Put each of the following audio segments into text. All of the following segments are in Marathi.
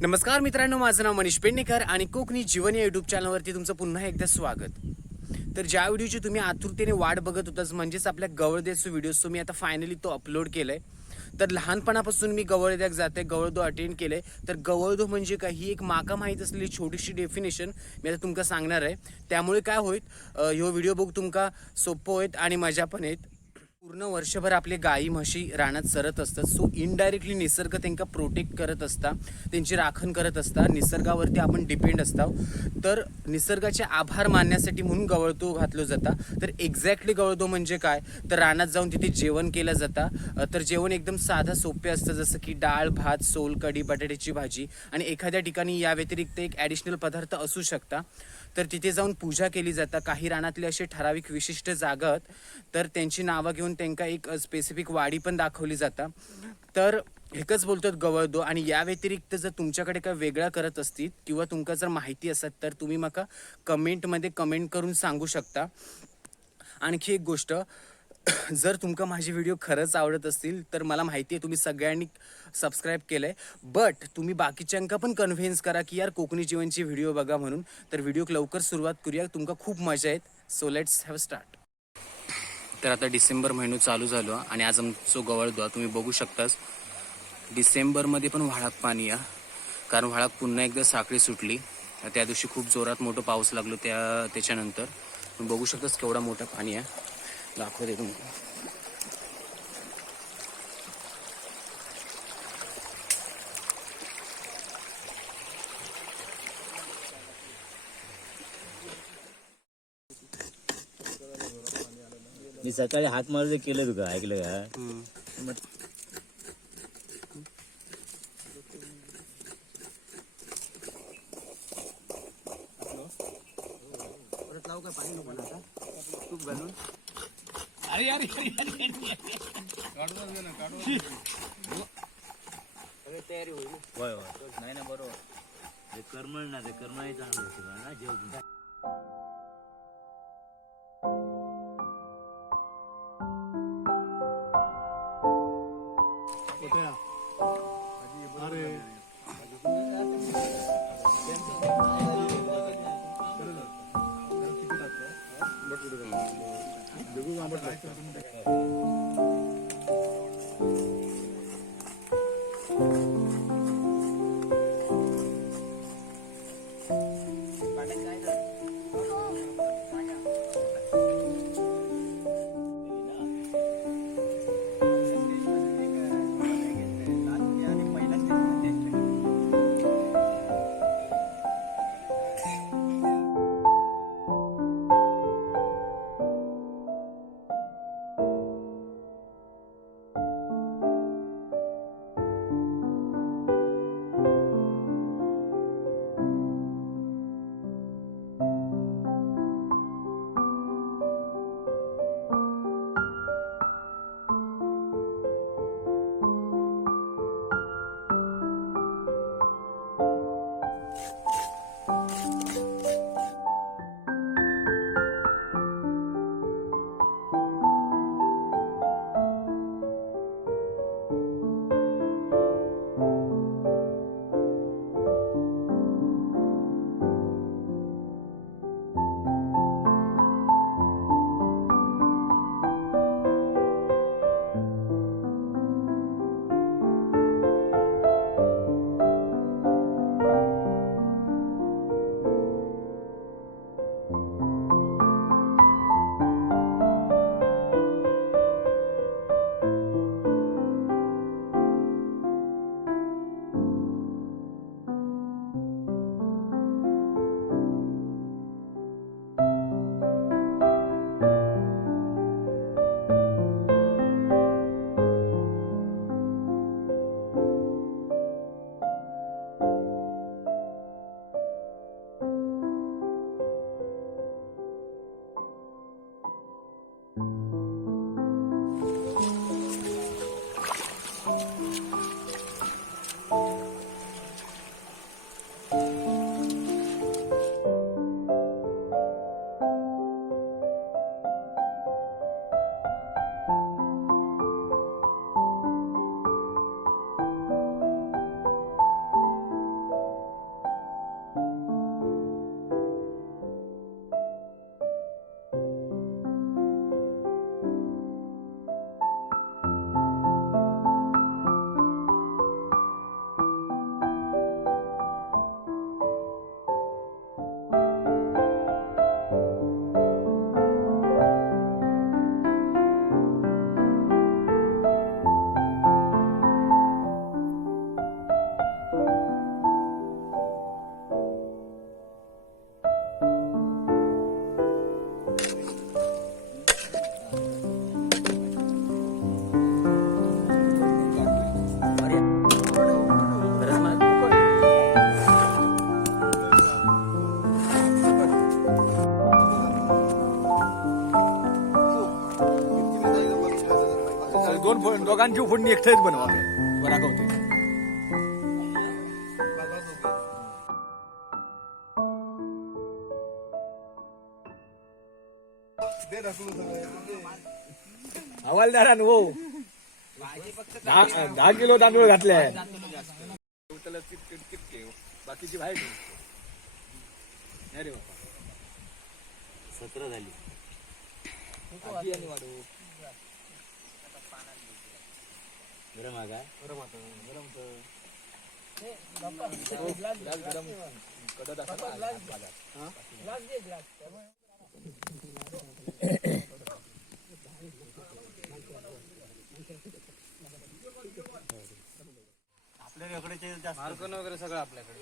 नमस्कार मित्रांनो, माझं नाव मनीष पेडणेकर आणि कोकणी जीवन या यूट्यूब चॅनलवरती तुमचं पुन्हा एकदा स्वागत. तर ज्या व्हिडिओची तुम्ही आतुरतेने वाट बघत होताच म्हणजेच आपल्या गवळदेवचा व्हिडिओज तुम्ही आता फायनली तो अपलोड केलाय. तर लहानपणापासून मी गवळदेवाक जाते, गवळदो अटेंड केले. तर गवळदो म्हणजे काय ही एक माका माहीत असलेली छोटीशी डेफिनेशन मी आता तुमका सांगणार आहे. त्यामुळे काय होईल, ह्यो व्हिडिओ बघ तुमका सोपं होईल आणि मजा पण येत. पूर्ण वर्षभर आपले गाई म्हशी रानात चरत असतात. सो इनडायरेक्टली निसर्ग त्यांना प्रोटेक्ट करत असता, त्यांची राखण करत असता. निसर्गावरती आपण डिपेंड असतो. तर निसर्गाचे आभार मानण्यासाठी म्हणून गवळदो घातलो जाता. तर एक्झॅक्टली गवळदो म्हणजे काय, तर रानात जाऊन तिथे जेवण केलं जातं. तर जेवण एकदम साधं सोपे असतं, जसं की डाळ भात सोलकढी बटाट्याची भाजी आणि एखाद्या ठिकाणी या व्यतिरिक्त एक ॲडिशनल पदार्थ असू शकता. तर तिथे जाऊन पूजा केली जातं. काही रानातले असे ठराविक विशिष्ट जागा आहेत, तर त्यांची नावं घेऊन त्यांना एक स्पेसिफिक वाडी पण दाखवली जातं. तर एकच बोलतात गवळदो. आणि या व्यतिरिक्त जर तुमच्याकडे काय वेगळा करत असतील किंवा तुमका जर माहिती असत तर तुम्ही मका कमेंटमध्ये कमेंट करून सांगू शकता. आणखी एक गोष्ट, जर तुमका माझे व्हिडिओ खरंच आवडत असतील तर मला माहिती आहे तुम्ही सगळ्यांनी सबस्क्राईब केलंय, बट तुम्ही बाकीच्यांका पण कन्व्हिन्स करा की यार कोकणी जीवनची व्हिडिओ बघा म्हणून. तर व्हिडिओ लवकर सुरुवात करूया, तुमका खूप मजा येत. So let's have start. तर आता डिसेंबर महिना चालू झालो आणि आज आमचं गवळदो तुम्ही बघू शकताच. डिसेंबरमध्ये पण व्हाळात पाणी आहे, कारण व्हाळात पुन्हा एकदा साखळी सुटली. त्या दिवशी खूप जोरात मोठं पाऊस लागलो. त्याच्यानंतर तुम्ही बघू शकताच केवढा मोठा पाणी आहे. दाखवते तुम्हाला. मी सकाळी हाक मारले केलं तुका ऐकलं का? होय होय नाही ना बरोबर. ते करमळ ना ते करमळ चांगलं होतं ना जेवण. दोघांची फोडणी एकटेच बनवावे बरा कौते. हवालदारान हो 10 किलो तांदूळ घातले. बाकीची बाहेर अरे बाबा 17 झाली. गरम आहे काय? आपल्याकडे मार्कन वगैरे सगळं आपल्याकडे.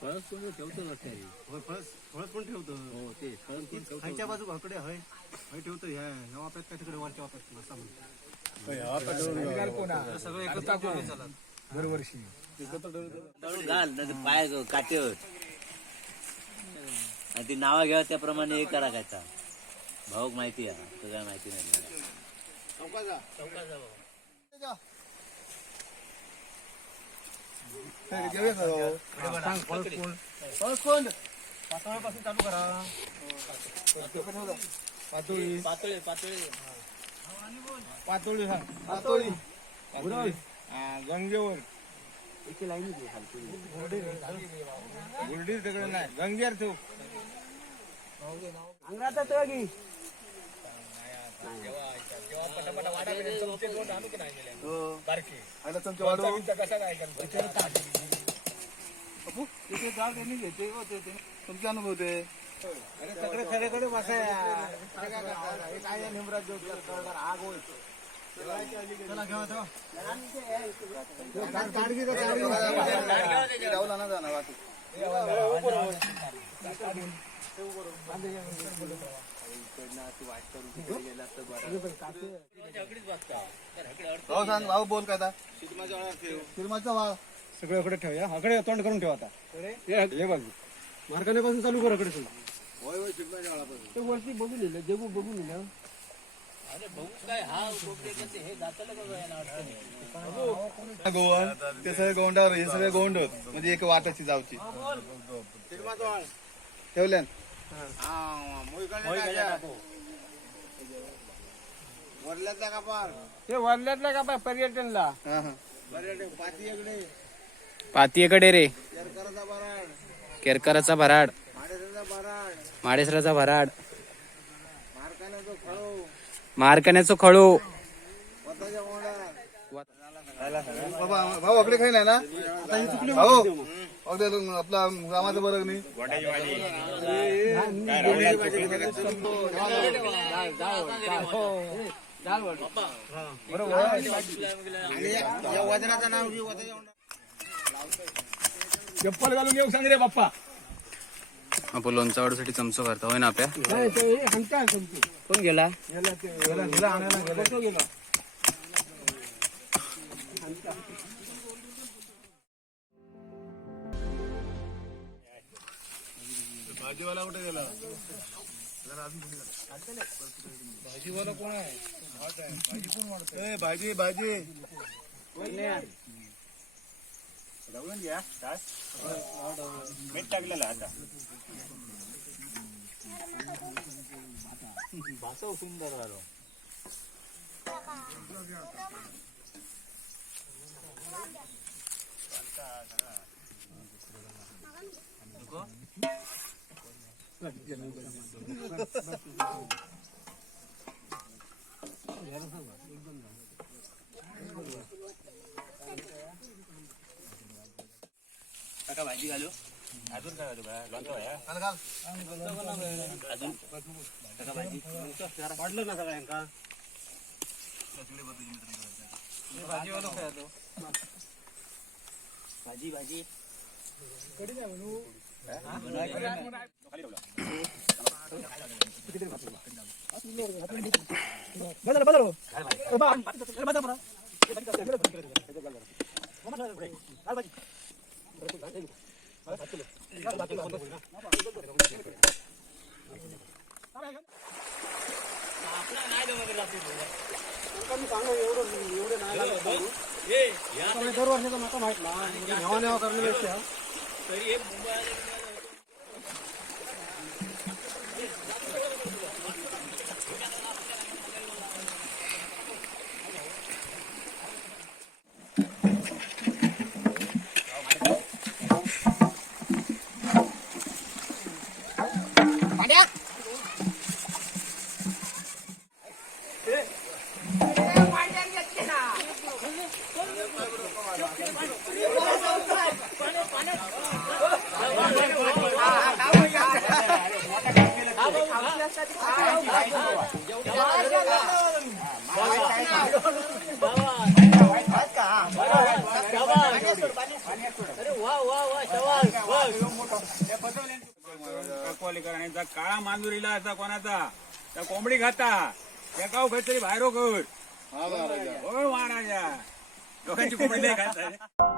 फळस कोण ठेवतो फळस कोण ठेवतो. हो ते फळस खायच्या बाजू भाकडे हय ठेवतो. ह्या वापरत काय तिकडे वरच्या वापरत असा म्हणतो. सगळं एकत्र दरवर्षी घाल नाही पाय काटेवर आणि ती नावा घ्यावं त्याप्रमाणे हे करा कायचा. भाऊक माहिती आहे सगळं माहिती नाही. चालू करा. पातोळी पातळी पातळी पातोळी पातोळी गंगेवर गुरडी तिकडे नाही गंगेर तू तुमचे अनुभव ते सगळे सगळीकडे काय निमराज आग होईल. भाऊ बोल काय सगळं इकडे ठेवूया. हकडे तोंड करून ठेवा. आता बाजू मार्गाने पासून चालू कर. इकडे ते वरती बघून लिहिलं जेवू बघून लिहिलं. गोवन ते सगळे गोंडावर हे सगळे गोंड होत म्हणजे एक वाटाची जावची ठेवल्या. ते वरल्यातला का पाय पर्यटनला पातीकडे रे केरकराचा भराड माडेसराचा भराड मारकाण्याचं खळू. भाऊ अकडे काही नाही ना भाऊ आपला गावाचं बरं नाही. वजनाचं नाव चप्पल घालून येऊ सांग रे बाप्पा. आपण लोणचा वाढूसाठी चमचो करता होय ना आपल्या. कोण गेला. भाजीवाला कुठे गेला. भाजीवाला कोण आहे. भाजी कोण वाढत. भाजी भाजी मीठ टाकलेला आता. भाषा सुंदर झालो. काका भाजी घालू. अजून काय घालू का लोणचं अजून काका भाजी वाढलं ना सगळ्यांका. भाजी भाजी दरवर्षाचा माका माहित ना न्यावा न्यावा करण्यापेक्षा काळा मांजुरीला असा कोणाचा त्या कोंबडी खाता त्या गाव काहीतरी बाहेर कर महाराजा लोकांची कोंबडी नाही खाता